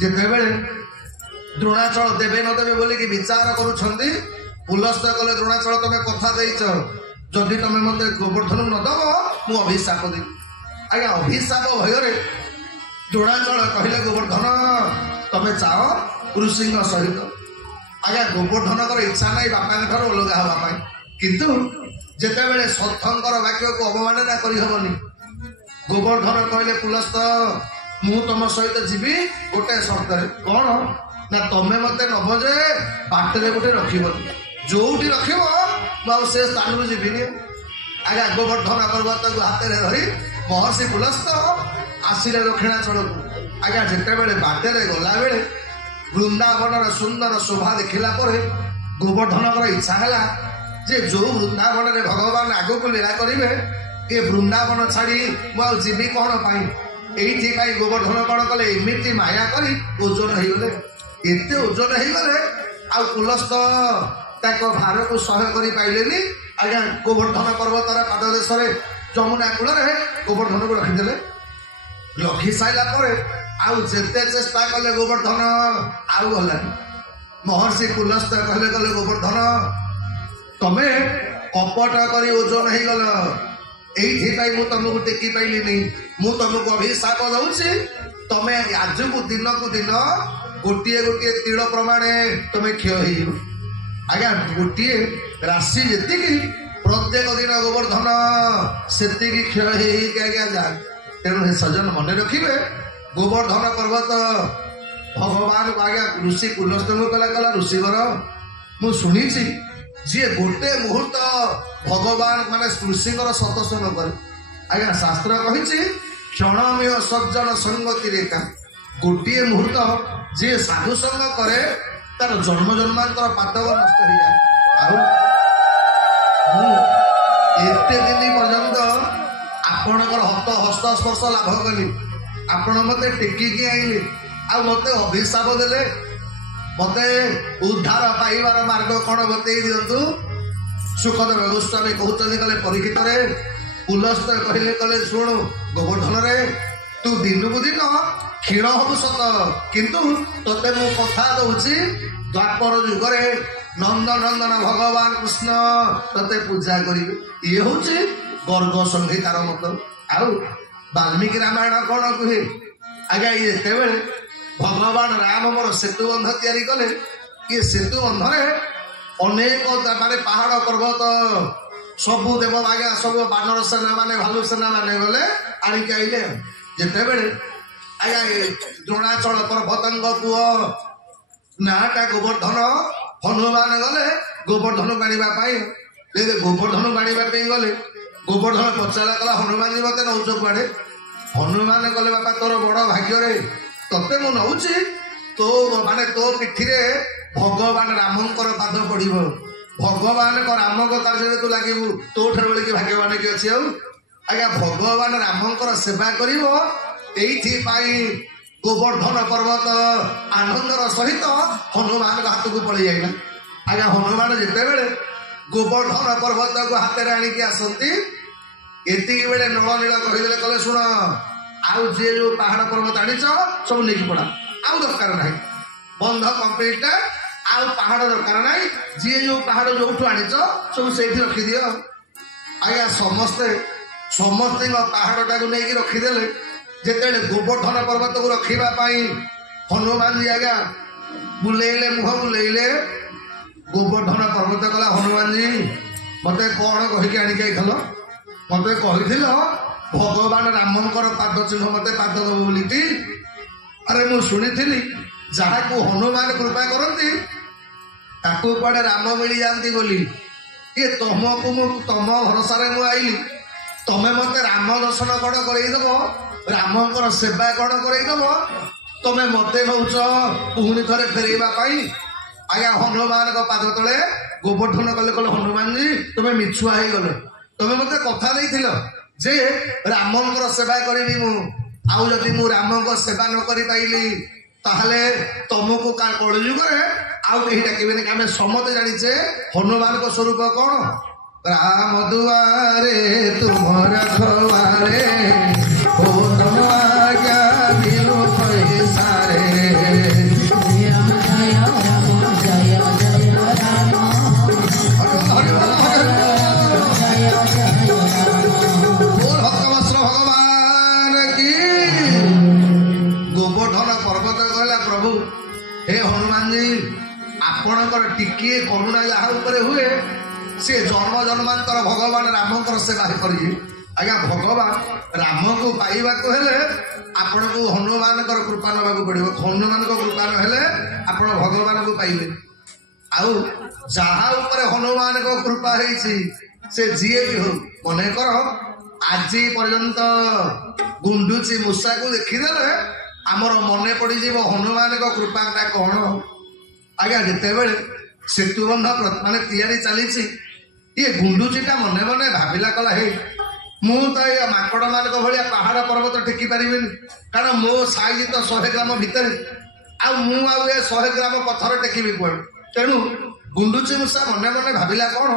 ଯେତେବେଳେ ଦ୍ରୋଣାଚଳ ଦେବେ ନ ଦେବେ ବୋଲିକି ବିଚାର କରୁଛନ୍ତି, ପୁଲସ୍ତ କଲେ ଦ୍ରୋଣାଚଳ ତମେ କଥା ଦେଇଛ, ଯଦି ତମେ ମତେ ଗୋବର୍ଦ୍ଧନ ନ ଦବ ମୁଁ ଅଭିଶାପ ଦେବି। ଆଜ୍ଞା ଅଭିଶାପ ଭୟରେ ଦ୍ରୋଣାଚଳ କହିଲେ ଗୋବର୍ଦ୍ଧନ ତମେ ଚାହ ଋଷିଙ୍କ ସହିତ। ଆଜ୍ଞା ଗୋବର୍ଦ୍ଧନଙ୍କର ଇଚ୍ଛା ନାହିଁ ବାପାଙ୍କ ଠାରୁ ଅଲଗା ହେବା ପାଇଁ, କିନ୍ତୁ ଯେତେବେଳେ ସନ୍ଥଙ୍କର ବାକ୍ୟକୁ ଅବମାନନା କରିହେବନି, ଗୋବର୍ଦ୍ଧନ କହିଲେ ପୁଲସ୍ତ ମୁଁ ତମ ସହିତ ଯିବି ଗୋଟେ ସର୍ତ୍ତରେ। କଣ ନା ତମେ ମତେ ନବ ଯେ ବାଟରେ ଗୋଟେ ରଖିବନି, ଯୋଉଠି ରଖିବ ମୁଁ ଆଉ ସେ ସ୍ଥାନରୁ ଯିବିନି। ଆଜ୍ଞା ଗୋବର୍ଦ୍ଧନ ପର୍ବତକୁ ହାତରେ ଧରି ମହର୍ଷି ପୁଲସ୍ତ ଆସିଲେ ଦକ୍ଷିଣାଚଳକୁ। ଆଜ୍ଞା ଯେତେବେଳେ ବାଟରେ ଗଲାବେଳେ ବୃନ୍ଦାବନର ସୁନ୍ଦର ଶୋଭା ଦେଖିଲା ପରେ ଗୋବର୍ଦ୍ଧନଙ୍କର ଇଚ୍ଛା ହେଲା ଯେ ଯୋଉ ବୃନ୍ଦାବନରେ ଭଗବାନ ଆଗକୁ ଲୀଳା କରିବେ ଏ ବୃନ୍ଦାବନ ଛାଡ଼ି ମୁଁ ଆଉ ଯିବି କଣ ପାଇଁ? ଏଇଥିପାଇଁ ଗୋବର୍ଦ୍ଧନ କଣ କଲେ ଏମିତି ମାୟା କରି ଓଜନ ହେଇଗଲେ। ଏତେ ଓଜନ ହେଇଗଲେ ଆଉ ପୁଲସ୍ତ ତାଙ୍କ ଭାରକୁ ସହ୍ୟ କରିପାରିଲେନି। ଆଜ୍ଞା ଗୋବର୍ଦ୍ଧନ ପର୍ବତର ପାଦ ଦେଶରେ ଯମୁନା କୂଳରେ ଗୋବର୍ଦ୍ଧନକୁ ରଖିଦେଲେ। ରଖି ସାରିଲା ପରେ ଆଉ ଯେତେ ଚେଷ୍ଟା କଲେ ଗୋବର୍ଦ୍ଧନ ଆଉ ଗଲାନି। ମହର୍ଷି ପୁଲସ୍ତ କହିଲେ କଲେ ଗୋବର୍ଦ୍ଧନ ତମେ କପଟ କରି ଓଜନ ହେଇଗଲ, ଏଇଥିପାଇଁ ମୁଁ ତମକୁ ଟେକି ପାଇଲିନି। ମୁଁ ତମକୁ ଅଭିଶାପ ଦଉଛି, ତମେ ଆଜକୁ ଦିନକୁ ଦିନ ଗୋଟିଏ ଗୋଟିଏ ତିଳ ପ୍ରମାଣେ ତମେ କ୍ଷୟ ହେଇଯିବ। ଆଜ୍ଞା ଗୋଟିଏ ରାଶି ଯେତିକି ପ୍ରତ୍ୟେକ ଦିନ ଗୋବର୍ଦ୍ଧନ ସେତିକି କ୍ଷୟ ହେଇକି ଆଜ୍ଞା ଯାଏ। ତେଣୁ ହେ ସଜ୍ଜନ ମନେ ରଖିବେ ଗୋବର୍ଦ୍ଧନ ପର୍ବତ ଭଗବାନଙ୍କୁ ଆଜ୍ଞା ଋଷି ପୁଲସ୍ତଙ୍କୁ କଲା ଋଷିବର ମୁଁ ଶୁଣିଛି ଯିଏ ଗୋଟେ ମୁହୂର୍ତ୍ତ ଭଗବାନ ମାନେ ଋଷିଙ୍କର ସତସଙ୍ଗ କରେ। ଆଜ୍ଞା ଶାସ୍ତ୍ର କହିଛି କ୍ଷଣମୟ ସଜ୍ଜନ ସଙ୍ଗତି ରେଖା, ଗୋଟିଏ ମୁହୂର୍ତ୍ତ ଯିଏ ସାଧୁ ସଙ୍ଗ କରେ ତାର ଜନ୍ମ ଜନ୍ମାନ୍ତର ପାତକ ନଷ୍ଟ ହେଇଯାଏ। ଆଉ ମୁଁ ଏତେ ଦିନ ପର୍ଯ୍ୟନ୍ତ ଆପଣଙ୍କର ହସ୍ତ ସ୍ପର୍ଶ ଲାଭ କଲି, ଆପଣ ମତେ ଟେକିକି ଆଇଲେ ଆଉ ମତେ ଅଭିଶାପ ଦେଲେ, ମତେ ଉଦ୍ଧାର ପାଇବାର ମାର୍ଗ କଣ ବତେଇ ଦିଅନ୍ତୁ। ସୁଖଦେବ ଗୋସ୍ୱାମୀ କହୁଛନ୍ତି କଲେ ପରୀକ୍ଷିତରେ ପୁଲସ୍ତ କହିଲେ କଲେ ଶୁଣୁ ଗୋବର୍ଦ୍ଧନରେ ତୁ ଦିନକୁ ଦିନ କ୍ଷୀଣ ହବୁ ସତ, କିନ୍ତୁ ତତେ ମୁଁ କଥା ଦଉଛି ଦ୍ୱାପର ଯୁଗରେ ନନ୍ଦନନ୍ଦନ ଭଗବାନ କୃଷ୍ଣ ତତେ ପୂଜା କରିବେ। ଇଏ ହଉଛି ଗର୍ଗ ସଂହିତାର ମତ। ଆଉ ବାଲ୍ମୀକି ରାମାୟଣ କଣ କୁହେ? ଆଜ୍ଞା ଇଏ ଯେତେବେଳେ ଭଗବାନ ରାମ ମୋର ସେତୁ ବନ୍ଧ ତିଆରି କଲେ, ଇଏ ସେତୁ ବନ୍ଧରେ ଅନେକ ମାନେ ପାହାଡ଼ ପର୍ବତ ସବୁ ଦେବ ଆଜ୍ଞା ସବୁ ବାନର ସେନା ମାନେ ଭାଲୁ ସେନା ମାନେ ଗଲେ ଆଣିକି ଆଇଲେ। ଯେତେବେଳେ ଆଜ୍ଞା ଦ୍ରୋଣାଚଳ ପର୍ବତଙ୍କ ପୁଅ ନାଟା ଗୋବର୍ଦ୍ଧନ, ହନୁମାନ ଗଲେ ଗୋବର୍ଦ୍ଧନକୁ ଆଣିବା ପାଇଁ। ଗୋବର୍ଦ୍ଧନକୁ ଆଣିବା ପାଇଁ ଗଲେ ଗୋବର୍ଦ୍ଧନ ପଚାରିଲା କଲା ହନୁମାନ ମତେ ନଉଛ କୁଆଡେ? ହନୁମାନ କଲେ ବାପା ତୋର ବଡ ଭାଗ୍ୟରେ ତତେ ମୁଁ ନଉଛି, ତୋ ମାନେ ତୋ ପିଠିରେ ଭଗବାନ ରାମଙ୍କର ପାଦ ପଡିବ, ଭଗବାନଙ୍କ ରାମଙ୍କ କାର୍ଯ୍ୟରେ ତୁ ଲାଗିବୁ, ତୋ ଠାରୁ ବୋଳିକି ଭାଗ୍ୟବାନ କି ଅଛି ଆଉ? ଆଜ୍ଞା ଭଗବାନ ରାମଙ୍କର ସେବା କରିବ, ଏଇଥିପାଇଁ ଗୋବର୍ଦ୍ଧନ ପର୍ବତ ଆନନ୍ଦର ସହିତ ହନୁମାନଙ୍କ ହାତକୁ ପଳେଇ ଯାଇଲା। ଆଜ୍ଞା ହନୁମାନ ଯେତେବେଳେ ଗୋବର୍ଦ୍ଧନ ପର୍ବତକୁ ହାତରେ ଆଣିକି ଆସନ୍ତି। ଏତିକି ବେଳେ ନଳନୀଳ କହିଦେଲେ, କହିଲେ ଶୁଣ ଆଉ ଯିଏ ଯୋଉ ପାହାଡ ପର୍ବତ ଆଣିଛ ସବୁ ନେଇକି ପଡା, ଆଉ ଦରକାର ନାହିଁ, ବନ୍ଧ କମ୍ପ୍ଲିଟ, ଆଉ ପାହାଡ ଦରକାର ନାହିଁ, ଯିଏ ଯୋଉ ପାହାଡ ଯୋଉଠୁ ଆଣିଛ ସବୁ ସେଇଠି ରଖିଦିଅ। ଆଜ୍ଞା ସମସ୍ତଙ୍କ ପାହାଡଟାକୁ ନେଇକି ରଖିଦେଲେ। ଯେତେବେଳେ ଗୋବର୍ଦ୍ଧନ ପର୍ବତକୁ ରଖିବା ପାଇଁ ହନୁମାନଜୀ ଆଜ୍ଞା ବୁଲେଇଲେ, ମୁହଁ ବୁଲେଇଲେ, ଗୋବର୍ଦ୍ଧନ ପର୍ବତ କଲା, ହନୁମାନଜୀ ମତେ କଣ କହିକି ଆଣିକି ଆଇଥିଲ? ମତେ କହିଥିଲ ଭଗବାନ ରାମଙ୍କର ପାଦ ଚିହ୍ନ ମତେ ପାଦ ଦବ ବୋଲିକି। ଆରେ ମୁଁ ଶୁଣିଥିଲି ଯାହାକୁ ହନୁମାନ କୃପା କରନ୍ତି ତାକୁ କୁଆଡେ ରାମ ମିଳିଯାଆନ୍ତି ବୋଲି। ଇଏ ତମକୁ ମୁଁ ତମ ଭରସାରେ ମୁଁ ଆଇଲି, ତମେ ମତେ ରାମ ଦର୍ଶନ କଣ କରେଇଦବ, ରାମଙ୍କର ସେବା କଣ କରେଇଦବ, ତମେ ମତେ ନଉଛ ପୁଣି ଥରେ ଫେରେଇବା ପାଇଁ। ଆଜ୍ଞା ହନୁମାନଙ୍କ ପାଦ ତଳେ ଗୋବର୍ଦ୍ଧନ କଲେ, କହିଲେ ହନୁମାନଜୀ ତମେ ମିଛୁଆ ହେଇଗଲ, ତମେ ମତେ କଥା ଦେଇଥିଲ ଯେ ରାମଙ୍କର ସେବା କରିବି ମୁଁ, ଆଉ ଯଦି ମୁଁ ରାମଙ୍କ ସେବା ନ କରିପାରିଲି ତାହେଲେ ତମକୁ କଳିଯୁଗରେ ଆଉ କେହି ଡାକିବେନି। ଆମେ ସମସ୍ତେ ଜାଣିଛେ ହନୁମାନଙ୍କ ସ୍ୱରୂପ କଣ? ରାମ ଦୁଆରେ ତୁମର ଖବାରେ ଓ ତମ ଆଜ୍ଞା ବିଲୁ ପଇସାରେ। हे हनुमानजी आपणकर टिके करुणा यहाँ उपरे हुए सी जन्म जन्मांतर भगवान रामकर सेवा करी। आज्ञा भगवान राम को पाइबा हेले आपण को हनुमान कृपा नवाक पड़ो। हनुमान कृपा नहेले आपण भगवान को पाइबे। आउ जहाँ उपरे हनुमान कृपा होइछि से जीए भी हो मन कर आज पर्यंत गुंडुची मूषा को देखीदेले आमर मन पड़ज हनुमान कृपाटा कौन। आज्ञा जिते बड़े सेतुबंध माने तैयारी चली ये गुंडुचीटा मने मने भाविला कला हे मु तो ये माकड़ मान भाया पहाड़ पर्वत टेकी पारि कारण मो साइज तो 100 ग्राम भितर आए 100 ग्राम पथर टेकी कौन। तेणु गुंडुची मूषा मने मने भाविला कौन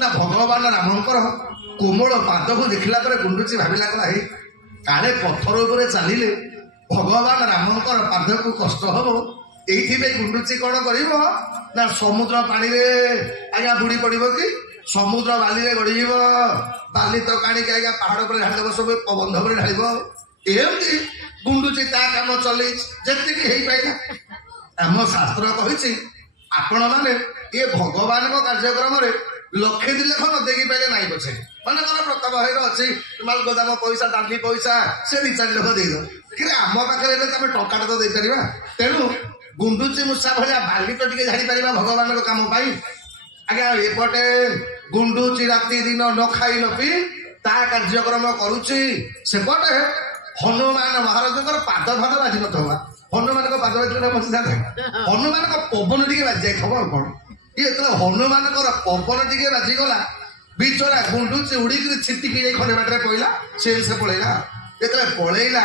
ना भगवान रामकर कोमल पाद को देखला गुंडुची भाविला कला हे काले पथर उपरे चलिले भगवान रामकर पाद को कष्ट हम। ये गुंडुची कौन कर ना समुद्र पानी रे आज्ञा बुड़ी पड़ो कि समुद्र बाली रे गड़ी बाली तो काणी आज्ञा पहाड़ पर ढाल सब बंध पर ढाल एमती गुंडुची ता काम चल जी पाइला। आम शास्त्र कही आपण मैंने ये भगवान कार्यक्रम लक्षे 2 लाख न देखी पाइले नाई पछे मन कर प्रताप भाई अच्छी माल गोदाम पैसा दांडी पैसा से 2-4 लाख देद कि आम पाखे तुम टंका तो देपर। तेणु गुंडुची मूषा भाया बाली तो टे झाड़ी पार भगवान काम पाई। आज्ञा एपटे गुंडुची राति दिन न खाई न पी ता कार्यक्रम करुच्ची सेपटे हनुमान महाराज पाद फाद बाजी ना हनुमान पाद बसी हनुमान पवन टे बाजी जाए खबर कौन ये हनुमान पवन टे बाजीगला बिचरा गुंडुची उड़ीक छिटिकी खंडे बाटे पड़ा से पलैला जो पलैला।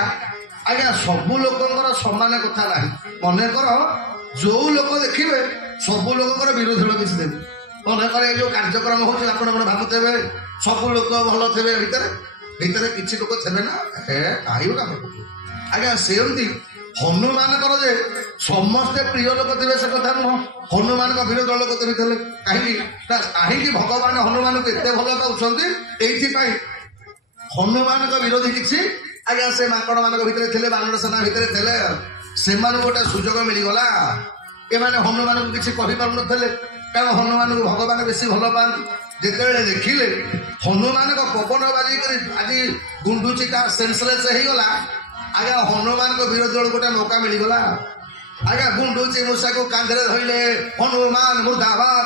आज्ञा सबू लोकर समान कथा ना मन कर जो लोक देखिए सबू लोकर विरोधी लोग किसी देवे मन कर जो कार्यक्रम हो भावुथे सबू लोक भल थे भितर किसी लोक थे ना हे कहीं आज्ञा सेमती हनुमान जे समस्ते प्रिय लोक थे से कथा नुह हनुमान विरोध लोक थे कहीं भगवान हनुमान को एत भल पाँच ये हनुमान विरोधी किसी आज्ञा से माकड़ मान भितर बानर सेना भितर से गोटे सुजोग मिलगला ये हनुमान को किसी कही पार नुले कारण हनुमान को भगवान बेसी भल पाती जिते देखिले हनुमान पवन बाजिक आज गुंडुचीटा सेन्सलेस होगला। आज्ञा हनुमान विरोधी गोटे मौका मिलगला। आज्ञा गुंडुची मूषा को कांधे धरले हनुमान मुर्दाबाद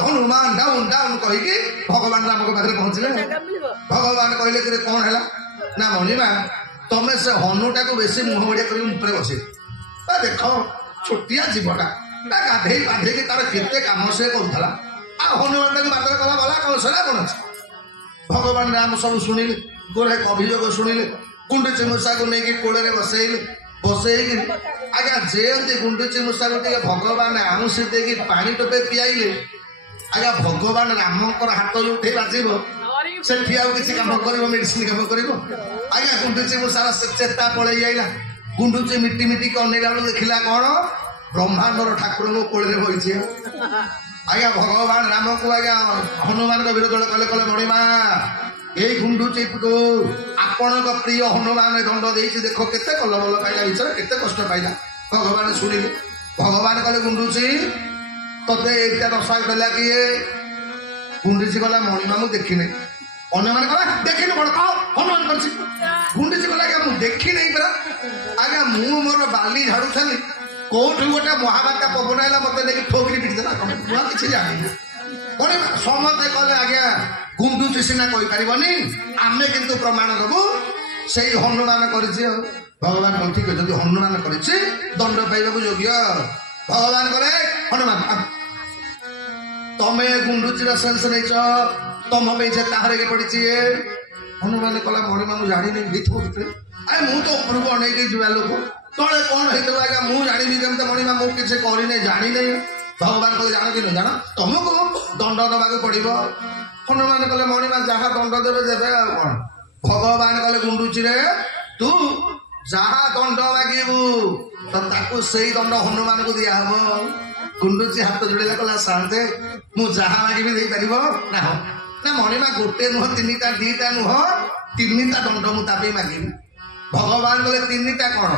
हनुमान डाउन डाउन कहीकि भगवान राम को पाखे पहुंचले। भगवान कहले कि कौन है ना मणिमा तमें से हनुटा को बेसी मुह बढ़िया कर बसे देख छोटिया जीवटा गाधे गाधे तार केते काम से करूला आ हनुमान को बात कला गला कौन सेना कौन अच्छे। भगवान राम सब शुणिले गोरे अभियोग शुणिले गुंडुची मूषा को लेकिन कोड़े बसैले बसैक आज्ञा जेमती गुंडुची मूषा को भगवान आउंसी देकी पानी टोपे पियाइले ଆଜ୍ଞା ଭଗବାନ ରାମଙ୍କର ହାତ ଯୋଉଠି ବାଜିବ ସେଠି ଆଉ କିଛି କାମ କରିବ, ମେଡିସିନ କାମ କରିବ? ଆଜ୍ଞା ଗୁଣ୍ଡୁଚି ସାରା ଚେତା ପଳେଇ ଯାଇଲା। ଗୁଣ୍ଡୁଚି ମିଟି ମିଟିକି ଅନେଇଲା ବେଳକୁ ଦେଖିଲା କଣ ବ୍ରହ୍ମାଣ୍ଡର ଠାକୁରଙ୍କ କୋଳରେ ବଇଛି। ଆଜ୍ଞା ଭଗବାନ ରାମକୁ ଆଜ୍ଞା ହନୁମାନଙ୍କ ବିରୋଧ କଲେ ମଣିମା ଏଇ ଗୁଣ୍ଡୁଚିକୁ ଆପଣଙ୍କ ପ୍ରିୟ ହନୁମାନ ଦଣ୍ଡ ଦେଇଛି, ଦେଖ କେତେ କଲବଲ ପାଇଲା, ବିଚାର କେତେ କଷ୍ଟ ପାଇଲା। ଭଗବାନ ଶୁଣିଲେ, ଭଗବାନ କଲେ ଗୁଣ୍ଡୁଚି ତତେ ଏଇଟା ଦଶା ଦେଲା କିଏ? ଗୁଣ୍ଡୁଚି ଗଲା ମଣିମା ମୁଁ ଦେଖିନି। ଅନ୍ୟମାନେ କଲା ଦେଖିନୁ କଣ କହ ହନୁମାନ କରିଛି। ଗୁଣ୍ଡୁଚି ଗଲା ଆଜ୍ଞା ମୁଁ ଦେଖିନେଇ ପରା। ଆଜ୍ଞା ମୁଁ ମୋର ବାଲି ଝାଡୁଥିଲି, କୋଉଠୁ ଗୋଟେ ମହାବାତ୍ୟା ପବନ ହେଲା ମତେ ନେଇକି ଠୋକିରି ପିଟିଦେଲା। ମୁଁ କିଛି ଜାଣିନି। ସମସ୍ତେ କଲେ ଆଜ୍ଞା ଗୁଣ୍ଡୁଚି ସିନା କହିପାରିବନି, ଆମେ କିନ୍ତୁ ପ୍ରମାଣ ଦବୁ ସେଇ ହନୁମାନ କରିଛି। ଆଉ ଭଗବାନ କଣ ଠିକ ଯଦି ହନୁମାନ କରିଛି ଦଣ୍ଡ ପାଇବାକୁ ଯୋଗ୍ୟ। ଭଗବାନ କଲେ ହନୁମାନ ତମେ ଗୁଣ୍ଡୁଚିର ସେନ୍ସ ନେଇଛ, ତମ ପାଇଁ ସେ ତାହାରେ ପଡିଛି। ହନୁମାନ କଲା ମଣିମା ମୁଁ ଜାଣିନି ହେଇଥିବ ଭିତରେ। ଆରେ ମୁଁ ତ ଉପରକୁ ଅନେଇକି ଯିବା ଲୋକ, ତଳେ କଣ ହେଇଥିବ ଆଜ୍ଞା ମୁଁ ଜାଣିବି କେମିତି? ମଣିମା ମୁଁ କିଛି କରିନି ଜାଣିନି। ଭଗବାନ କଲେ ଜାଣ କି ନ ଜାଣ ତମକୁ ଦଣ୍ଡ ଦବାକୁ ପଡିବ। ହନୁମାନ କଲେ ମଣିମା ଯାହା ଦଣ୍ଡ ଦେବେ ଆଉ କଣ? ଭଗବାନ କଲେ ଗୁଣ୍ଡୁଚିରେ ତୁ ଯାହା ଦଣ୍ଡ ମାଗିବୁ ତ ତାକୁ ସେଇ ଦଣ୍ଡ ହନୁମାନଙ୍କୁ ଦିଆହବ। ଗୁଣ୍ଡୁଚି ହାତ ଯୋଡ଼ିଲା କଲା ସାନ୍ତେ ମୁଁ ଯାହା ମାଗିବି ଦେଇପାରିବ ନା? ନା ମଣିମା ଗୋଟେ ନୁହଁ ତିନିଟା, ଦିଟା ନୁହଁ ତିନିଟା ଦଣ୍ଡ ମୁଁ ତା ପାଇଁ ମାଗିବି। ଭଗବାନ କଲେ ତିନିଟା କଣ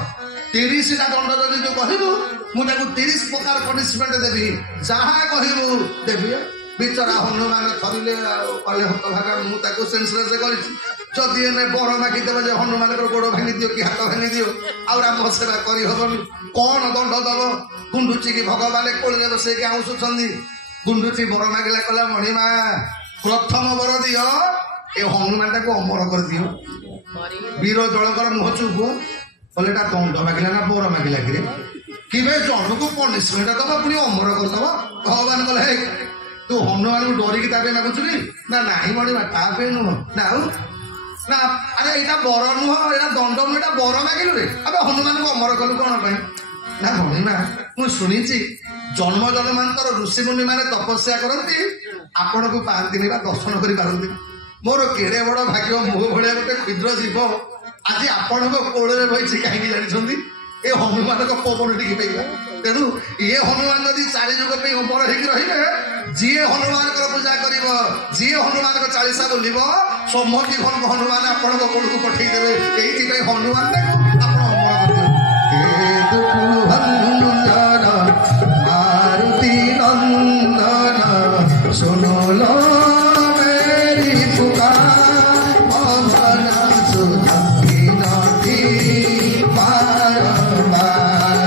30ଟା ଦଣ୍ଡ ଯଦି ତୁ କହିବୁ ମୁଁ ତାକୁ 30 ପ୍ରକାର ପନିଶମେଣ୍ଟ ଦେବି, ଯାହା କହିବୁ ଦେବି। ବିଚରା ହନୁମାନ ଥରିଲେ ଆଉ କଲେ ହତଭାଗା ମୁଁ ତାକୁ ସେନ୍ସଲେସ କରିଛି। ଯଦି ଏନେ ବର ମାଗିଦେବ ଯେ ହନୁମାନଙ୍କର ଗୋଡ ଭାଙ୍ଗି ଦିଅ କି ହାତ ଭାଙ୍ଗି ଦିଅ ଆଉ ରାମ ସେବା କରିହବନି, କଣ ଦଣ୍ଡ ଦବ? ଗୁଣ୍ଡୁଚି କି ଭଗବାନ କୋଳରେ ବସେଇକି ଆଉଁଶୁଛନ୍ତି। ଗୁଣ୍ଡୁଚି ବର ମାଗିଲା କଲା ମଣିମା ପ୍ରଥମ ବର ଦିଅ ଏ ହନୁମାନ ଟାକୁ ଅମର କରିଦିଅ। ବୀର ଜଳଙ୍କର ମୁହଁ ଚୁପ କଲେ ଏଟା ଦଣ୍ଡ ମାଗିଲା ନା ବର ମାଗିଲା କିରେ? କିବେ ଜଣକୁ ପନିଶମେଣ୍ଟ ଦବ ପୁଣି ଅମର କରିଦବ। ଭଗବାନ କଲେ ହେ ତୁ ହନୁମାନଙ୍କୁ ଡରିକି ତା ପାଇଁ ମାଗୁଛୁ କି? ନା ନାହିଁ ମଣିମା ତା ପାଇଁ ନୁହଁ। ନା ଆଉ ନା ଆରେ ଏଇଟା ବର ନୁହଁ, ଏଇଟା ଦଣ୍ଡ ନୁହଁ, ଏଇଟା ବର ମାଗିଲୁ ରେ। ଆବେ ହନୁମାନଙ୍କୁ ଅମର କଲୁ କଣ ପାଇଁ? ନା ମଣିମା ମୁଁ ଶୁଣିଛି ଜନ୍ମ ଜନ୍ମାନ୍ତର ଋଷିମୁନି ମାନେ ତପସ୍ୟା କରନ୍ତି ଆପଣଙ୍କୁ ପାଆନ୍ତିନି ବା ଦର୍ଶନ କରିପାରନ୍ତି। ମୋର କେଡେ ବଡ ଭାଗ୍ୟ ମୋ ଭଳିଆ ଗୋଟେ କ୍ଷୁଦ୍ର ଜୀବ ଆଜି ଆପଣଙ୍କ କୋଳରେ ବଇଛି। କାହିଁକି ଜାଣିଛନ୍ତି? ଏ ହନୁମାନଙ୍କ ପବନ ଟିକେ ପାଇବା। ତେଣୁ ଇଏ ହନୁମାନ ଯଦି 4 ଯୁଗ ପାଇଁ ଅମର ହେଇକି ରହିବେ, ଯିଏ ହନୁମାନଙ୍କର ପୂଜା କରିବ, ଯିଏ ହନୁମାନଙ୍କ ଚାଳିଶା ବୋଲିବ, ସମତି ହନୁମାନ ଆପଣଙ୍କ କୋଳକୁ ପଠେଇଦେବେ। ଏଇଥିପାଇଁ ହନୁମାନଟାକୁ ଆପଣ ଅମର କରିଦିଅନ୍ତୁ। ସୁନୋଲ मेरी पुकार मोहना सुधाई नदी बारंबार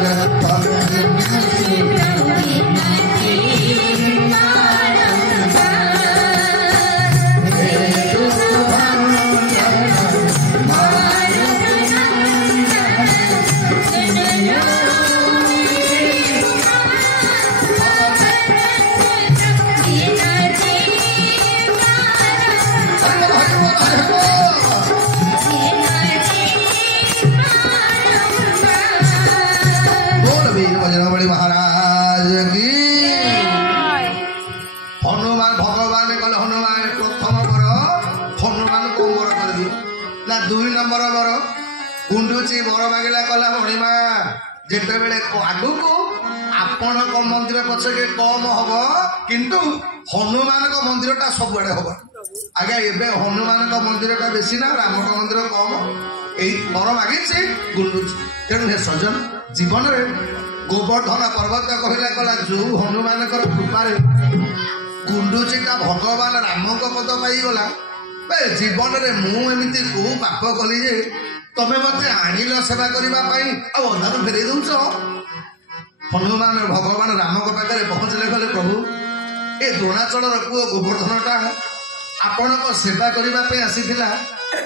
महाराज की। हनुमान भगवान कले हनुमान प्रथम बर हनुमान को अमर कर दियो ना 2 नंबर बर गुंडुची बर मागिला कला मणिमा जेते बेले आगु को आपण को मंदिर पछके कम हबो किंतु हनुमान को मंदिर ता सब बडे हबो। आगे एबे हनुमान को मंदिर ता बेसी ना राम को मंदिर कम। एई बर मागिछि गुंडुची। तेणु हे सजन जीवन रे गोवर्धन पर्वत कहला कला जो हनुमान कृपारे गुंडुचिटा भगवान राम पद पाईगला जीवन में मुझे कौ पाप कली जे तमें मत आणिल सेवा करने अधार फेर दौच। हनुमान भगवान राम पाखे पहुँचले कहले प्रभु ए द्रोणाचल पुओ गोवर्धनटा आपण सेवा करने आसीला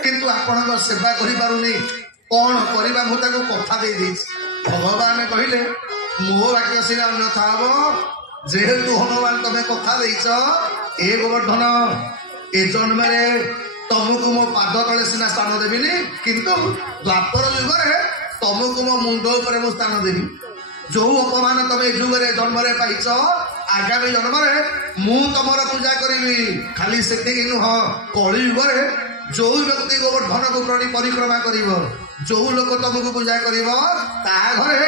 किंतु आपण सेवा कर कौन करवा मुझे कथा दे भगवान कहले मो वाक्य सीना अन्यथा हम जेहेतु हनुमान तमें कथा देच ए गोवर्धन ए जन्म तुमको मो पाद तले सीना स्थान देविनी किंतु द्वापर युगे तुमको मो मुंड उपर मु स्थान देवी। जो अपमान तमें जुगे जन्म पाइच ଆଗାମୀ ଜନ୍ମରେ ମୁଁ ତମର ପୂଜା କରିବି। ଖାଲି ସେତିକି ନୁହଁ, କଳିଯୁଗରେ ଯୋଉ ବ୍ୟକ୍ତି ଗୋବର୍ଦ୍ଧନକୁ ପରିକ୍ରମା କରିବ, ଯୋଉ ଲୋକ ତମକୁ ପୂଜା କରିବ, ତା ଘରେ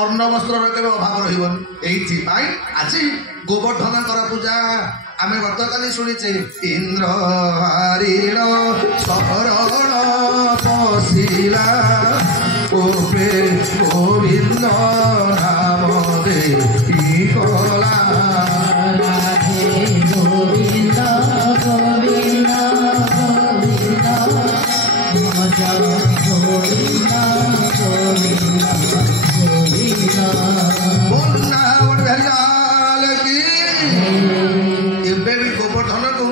ଅନ୍ନ ବସ୍ତ୍ରର କେବେ ଅଭାବ ରହିବନି। ଏଇଥିପାଇଁ ଆଜି ଗୋବର୍ଦ୍ଧନଙ୍କର ପୂଜା ଆମେ ଗତକାଲି ଶୁଣିଛେ। ଇନ୍ଦ୍ର ହାରିଣ ଶରଣ ପଶିଲା ଓପେ ଗୋବିନ୍ଦ ନାମ ଦେଇ କଲା। ରାଧେ ଗୋବିନ୍ଦ ଗୋବିନ୍ଦ ଗୋବିନ୍ଦ ଭଜ ଗୋବିନ୍ଦ ଗୋବିନ୍ଦ ଗୋବିନ୍ଦ। ଏବେ ବି ଗୋବର୍ଦ୍ଧନକୁ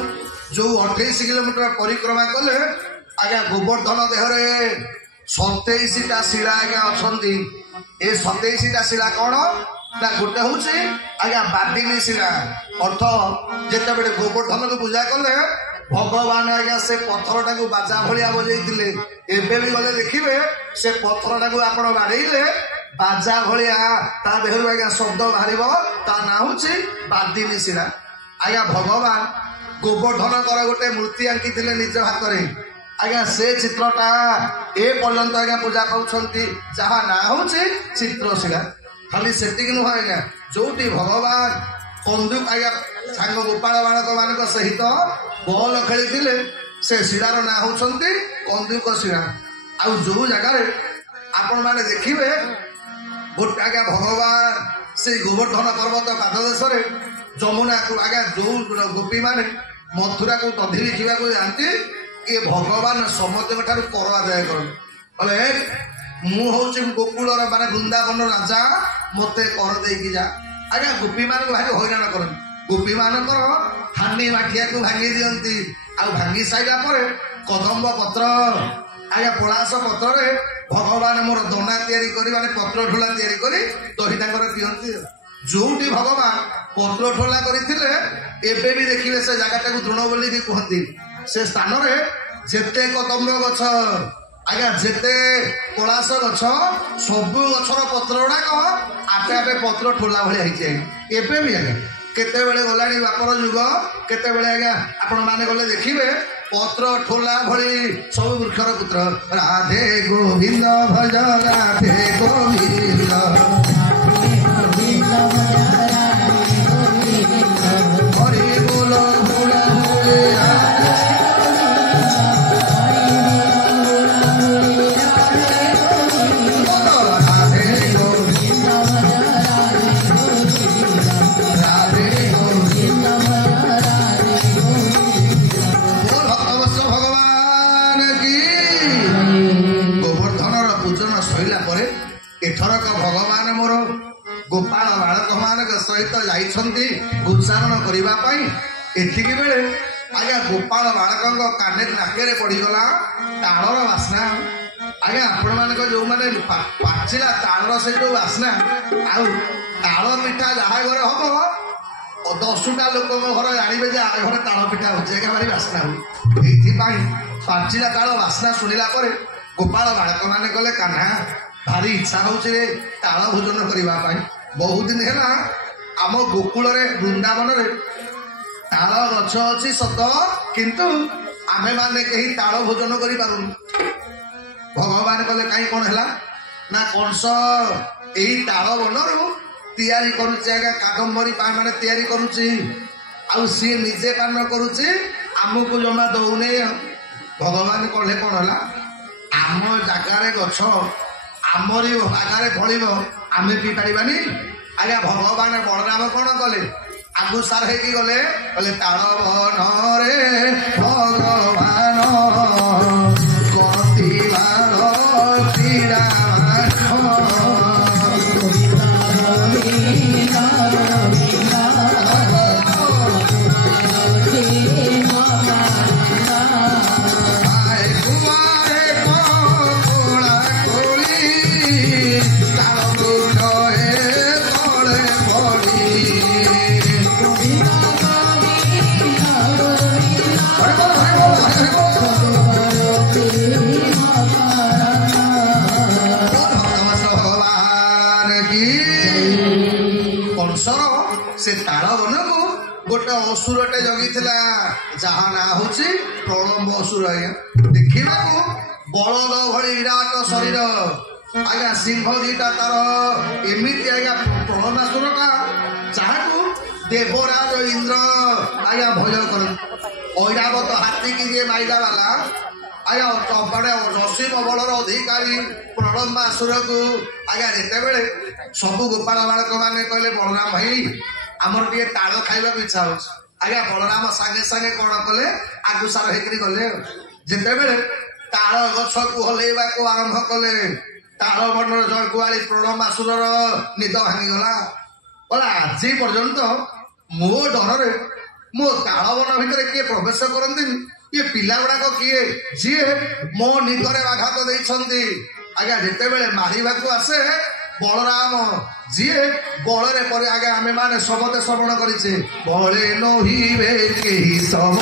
ଯୋଉ 28 କିଲୋମିଟର ପରିକ୍ରମା କଲେ ଆଜ୍ଞା ଗୋବର୍ଦ୍ଧନ ଦେହରେ 27ଟା ଶିଳା ଆଜ୍ଞା ଅଛନ୍ତି। ଏ 27ଟା ଶିଳା କଣ ନା ଗୋଟେ ହଉଛି ଆଜ୍ଞା ବାଦିନୀ ଶିଳା। ଅର୍ଥ ଯେତେବେଳେ ଗୋବର୍ଦ୍ଧନକୁ ପୂଜା କଲେ ଭଗବାନ ଆଜ୍ଞା ସେ ପଥରଟାକୁ ବାଜା ଭଳିଆ ବଜେଇଥିଲେ। ଏବେ ବି ଗଲେ ଦେଖିବେ ସେ ପଥରଟାକୁ ଆପଣ ବାଡ଼େଇଲେ ବାଜା ଭଳିଆ ତା ଦେହରୁ ଆଜ୍ଞା ଶବ୍ଦ ବାହାରିବ। ତା ନାଁ ହଉଛି ବାଦିନୀ ଶିଳା। ଆଜ୍ଞା ଭଗବାନ ଗୋବର୍ଦ୍ଧନଙ୍କର ଗୋଟେ ମୂର୍ତ୍ତି ଆଙ୍କିଥିଲେ ନିଜ ହାତରେ। ଆଜ୍ଞା ସେ ଚିତ୍ରଟା ଏ ପର୍ଯ୍ୟନ୍ତ ଆଜ୍ଞା ପୂଜା ପାଉଛନ୍ତି, ଯାହା ନାଁ ହଉଛି ଚିତ୍ରଶିଳା। ଖାଲି ସେତିକି ନୁହଁ ଆଜ୍ଞା, ଯୋଉଠି ଭଗବାନ କନ୍ଦୁକ ଆଜ୍ଞା ସାଙ୍ଗ ଗୋପାଳ ବାଳକ ମାନଙ୍କ ସହିତ ବଲ ଖେଳିଥିଲେ ସେ ଶିଳାର ନାଁ ହଉଛନ୍ତି କନ୍ଦୁକ ଶିଳା। ଆଉ ଯୋଉ ଜାଗାରେ ଆପଣ ମାନେ ଦେଖିବେ ଗୋଟେ ଆଜ୍ଞା ଭଗବାନ ସେଇ ଗୋବର୍ଦ୍ଧନ ପର୍ବତ ପାଦଦେଶରେ ଯମୁନାକୁ ଆଜ୍ଞା ଯୋଉ ଗୋପୀ ମାନେ ମଥୁରାକୁ ଦଧି ଦେଖିବାକୁ ଯାଆନ୍ତି, ଏ ଭଗବାନ ସମସ୍ତଙ୍କ ଠାରୁ କର ଆଦାୟ କରନ୍ତି। କହିଲେ ମୁଁ ହଉଛି ଗୋକୁଳର ମାନେ ବୃନ୍ଦାବନ ରାଜା, ମତେ କର ଦେଇକି ଯା। ଆଜ୍ଞା ଗୋପୀ ମାନଙ୍କୁ ଭାରି ହଇରାଣ କରନ୍ତି। ଗୋପୀ ମାନଙ୍କର ହାଣ୍ଡି ମାଠିଆକୁ ଭାଙ୍ଗି ଦିଅନ୍ତି। ଆଉ ଭାଙ୍ଗି ସାରିଲା ପରେ କଦମ୍ବ ପତ୍ର ଆଜ୍ଞା ପଳାସ ପତ୍ରରେ ଭଗବାନ ମୋର ଦନା ତିଆରି କରି ମାନେ ପତ୍ର ଢୋଲା ତିଆରି କରି ଦହି ତାଙ୍କର ପିଅନ୍ତି। ଯୋଉଠି ଭଗବାନ ପତ୍ର ଢୋଲା କରିଥିଲେ ଏବେ ବି ଦେଖିବେ ସେ ଜାଗାଟାକୁ ତୃଣ ବୋଲିକି କୁହନ୍ତି। ସେ ସ୍ଥାନରେ ଯେତେ କଦମ୍ବ ଗଛ ଆଜ୍ଞା ଯେତେ ପଳାସ ଗଛ ସବୁ ଗଛର ପତ୍ର ଗୁଡାକ ଆପେ ଆପେ ପତ୍ର ଠୋଲା ଭଳିଆ ହେଇଯାଏ। ଏବେ ବି ଆଜ୍ଞା କେତେବେଳେ ଗଲାଣି ବାପର ଯୁଗ, କେତେବେଳେ ଆଜ୍ଞା ଆପଣ ମାନେ ଗଲେ ଦେଖିବେ ପତ୍ର ଠୋଲା ଭଳି ସବୁ ବୃକ୍ଷର ପୁତ୍ର। ରାଧେ ଗୋବିନ୍ଦ ଭଜ ରାଧେ ଗୋବିନ୍ଦ ହରି ବୋଲ ଭୋଳା ଭୋଳେ ଏଥରକ ଭଗବାନ ମୋର ଗୋପାଳ ବାଳକ ମାନଙ୍କ ସହିତ ଯାଇଛନ୍ତି ଉଚ୍ଚାରଣ କରିବା ପାଇଁ। ଏତିକି ବେଳେ ଆଜ୍ଞା ଗୋପାଳ ବାଳକଙ୍କ କାନେ ନାକରେ ପଡିଗଲା ତାଳର ବାସ୍ନା। ଆଜ୍ଞା ଆପଣ ମାନଙ୍କ ଯୋଉମାନେ ପାଚିଲା ତାଳର ସେ ଯୋଉ ବାସ୍ନା, ଆଉ ତାଳ ପିଠା ଯାହା ଘରେ ହବ 10ଟା ଲୋକଙ୍କ ଘର ଜାଣିବେ ଯେ ଆ ଘରେ ତାଳ ପିଠା ହଉଛି। ଆଜ୍ଞା ଭାରି ବାସ୍ନା ହୁଏ। ଏଇଥିପାଇଁ ପାଚିଲା ତାଳ ବାସ୍ନା ଶୁଣିଲା ପରେ ଗୋପାଳ ବାଳକ ମାନେ କଲେ କାହ୍ନା ଭାରି ଇଚ୍ଛା ହଉଛି ରେ ତାଳ ଭୋଜନ କରିବା ପାଇଁ। ବହୁତ ଦିନ ହେଲା ଆମ ଗୋକୁଳରେ ବୃନ୍ଦାବନରେ ତାଳ ଗଛ ଅଛି ସତ, କିନ୍ତୁ ଆମେ ମାନେ କେହି ତାଳ ଭୋଜନ କରିପାରୁନୁ। ଭଗବାନ କଲେ କାହିଁ କଣ ହେଲା ନା କଂସ ଏଇ ତାଳ ବନରୁ ତିଆରି କରୁଛି ଆଜ୍ଞା କାଦମ୍ବରୀ ମାନେ ତିଆରି କରୁଛି। ଆଉ ସିଏ ନିଜେ ପାନ କରୁଛି, ଆମକୁ ଜମା ଦଉନି। ଭଗବାନ କହିଲେ କଣ ହେଲା, ଆମ ଜାଗାରେ ଗଛ ଆମରି ଜାଗାରେ ଫଳିବ, ଆମେ ପିଇ ପାରିବାନି? ଆଜ୍ଞା ଭଗବାନ ବଳରାମ କଣ କଲେ, ଆଗୁସାର ହେଇକି ଗଲେ, କହିଲେ ତାଳ ବନରେ ଭଗବାନ କରନ୍ତି ବାଳ କ୍ରୀଡ଼ା से ताल बनकू गोटे असुरटे जगिला जहा ना हूँ प्रलम्ब असुर आज्ञा देखा बलद भली विराट शरीर आज्ञा सिंह दीटा तार एमती आज्ञा प्रलम्बासुरटा जहाँ देवराज इंद्र आज्ञा भय कर ऐरावत हाथी की जे माइला वाला आज्ञा चपड़े रसीम बलर अधिकारी प्रलम्बासुर को आज्ञा जिते सबू गोपाल बालक मैंने कहले बलराम भाई आमर टे ताल खाइबा इच्छा हो आज्ञा बलराम सागे सागे कौन कले आगुसार होकर गले जिते ताल गछ को हलैवा को आरंभ कले ताल बर्णर जयकुआली प्रलम्बासुर निद भांगीगला बोला आज पर्यंत मो डर मो ताल बन भितर किए प्रवेश करती ये पिला गुड़ाक किए जी मो निदरे आघात देते आज्ञा जिते मारिबा आसे बलराम जी बड़े पर आगे आमे माने सबते श्रवण करिछे बड़े नहिबे केहि सब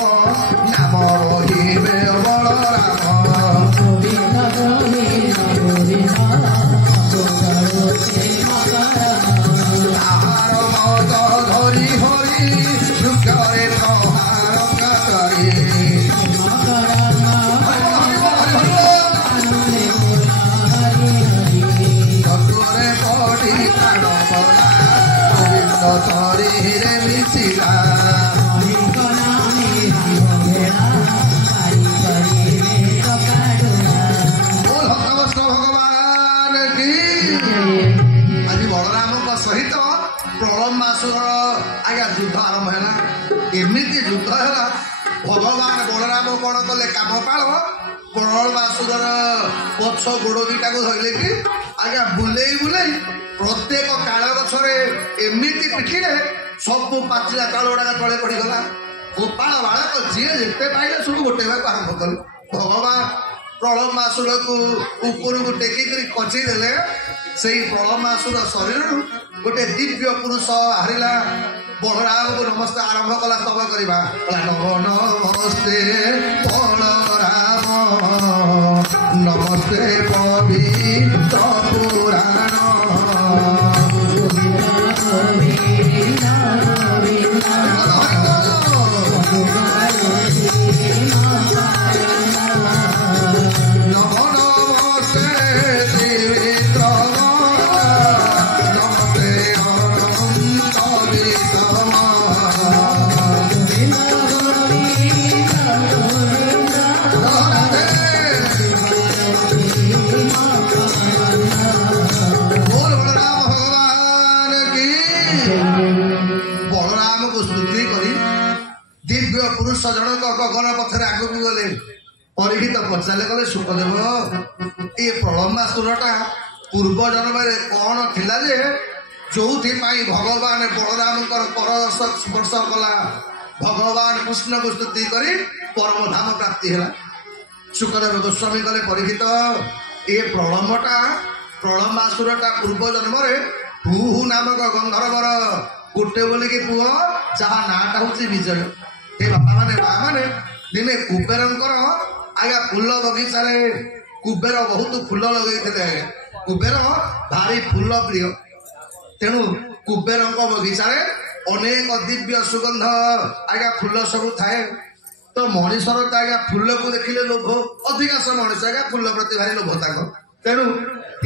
नाम रहिबे बलराम आहार मद धरि हरि वृक्षरे प्रहार करी रे मिथिला भगवान की आज बलराम सहित प्रलम्बासुर आज्ञा युद्ध आरंभ है एमती युद्ध है भगवान बलराम कौन कले काम पाल प्रलम्बासुर पछ गोड़ दुईटा को धरले कि आज्ञा बुलेई बुलेई प्रत्येक काल गछरे एमती पिठिरे सब पाचिला काल गुड़ाक तले पड़गला गोपाल बालक जी जिते पाइले सब गोटेवा आरंभ कले भगवान प्रलम्बासुर को ऊपर को टेकिक कची देले से प्रलम्बासुर शरीर गोटे दिव्य पुरुष हारिला बलराम को नमस्ते आरंभ कला स्तव करवा नम नमस्ते बलराम नमस्ते पवित्र पुराण जनक गगन पथर आग को गले परिहित पचारे गले सुखदेव ये प्रलम्बासुरटा पूर्व जन्म कौन थिला जे जो भगवान बलराम कर स्पर्श कला भगवान कृष्ण को स्तुति करी परम धाम प्राप्ति है सुखदेव गोस्वामी कले परिहित ये प्रलम्बासुरटा पूर्व जन्म हु नामक गंधर्वर गोटे बोलिकी पुह जहाँ नाटा हूँ विजय ये बापा माने माँ माने दिने कुबेर आज्ञा फूल बगीचा कुबेर बहुत फूल लगे कुबेर भारी फूल प्रिय तेणु कुबेर बगीचा अनेक दिव्य सुगंध आज्ञा फूल सब थाए तो मनीषर तो आज्ञा फूल को देखिले लोभ अधिकांश मनीष आज्ञा फूल प्रति भारी लोभ तक तेणु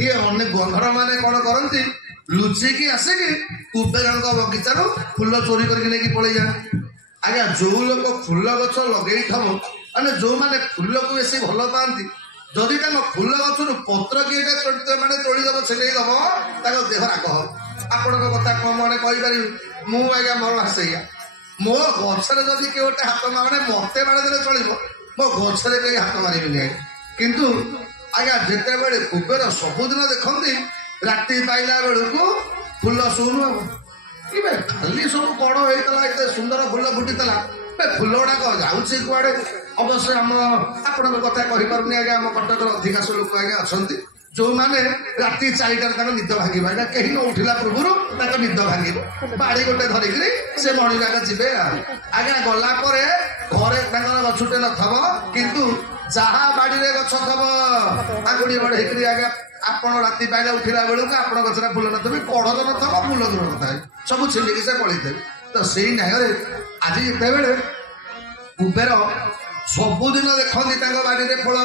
ये अनेक गंधर माने कौन करती लुचिकी आसिकी कुबेर बगीचा फूल चोरी करके पलि जाए आज्ञा जो लोग फूल गछ लगे मैंने जो मैंने फूल को बेसी भल पाती जदि फूल गचर पत्र किए मैंने तोड़ीदेव छेटेदब देह राग हम आपण कथा कम मैंने कहीपर मुझे मोर हासिया मो गचर जदि किए गोटे हाथ मैंने मत मारिदे चलो मो गचर कहीं हाथ मारे किंतु आज्ञा जिते बड़े कुबेर सबुदिन देखती राति पाइला बेलू फूल शून हम खाली सब कड़ होता एत सुंदर फूल फुटीला फूल गुड़ाक जाऊँगी कुआड़े अवश्य आम आपण कथा कहीपरूनी आज्ञा आम कटक अधिकांश लोक आज्ञा अच्छा जो मैंने राति 4टार निद भांगे कहीं न उठिला पूर्व निद भांगे बाड़ी गोटे धरिक से मणिजाक जी आज्ञा गला घरे गछुटे नथब किंतु जहाँ बाड़ी गछ थब आंगुड़ी बड़े आज्ञा ଆପଣ ରାତି ପାଇଲା ଉଠିଲା ବେଳକୁ ଆପଣ ଗଛରେ ଫୁଲ ନଥିବେ, କଢ଼ ତ ନଥିବ, ଫୁଲ ଦୂର ନଥାଏ, ସବୁ ଛିଣ୍ଡିକି ସେ ପଳେଇଥାଏ। ତ ସେଇ ନ୍ୟାୟରେ ଆଜି ଯେତେବେଳେ କୁବେର ସବୁଦିନ ଦେଖନ୍ତି ତାଙ୍କ ବାଡ଼ିରେ ଫଳ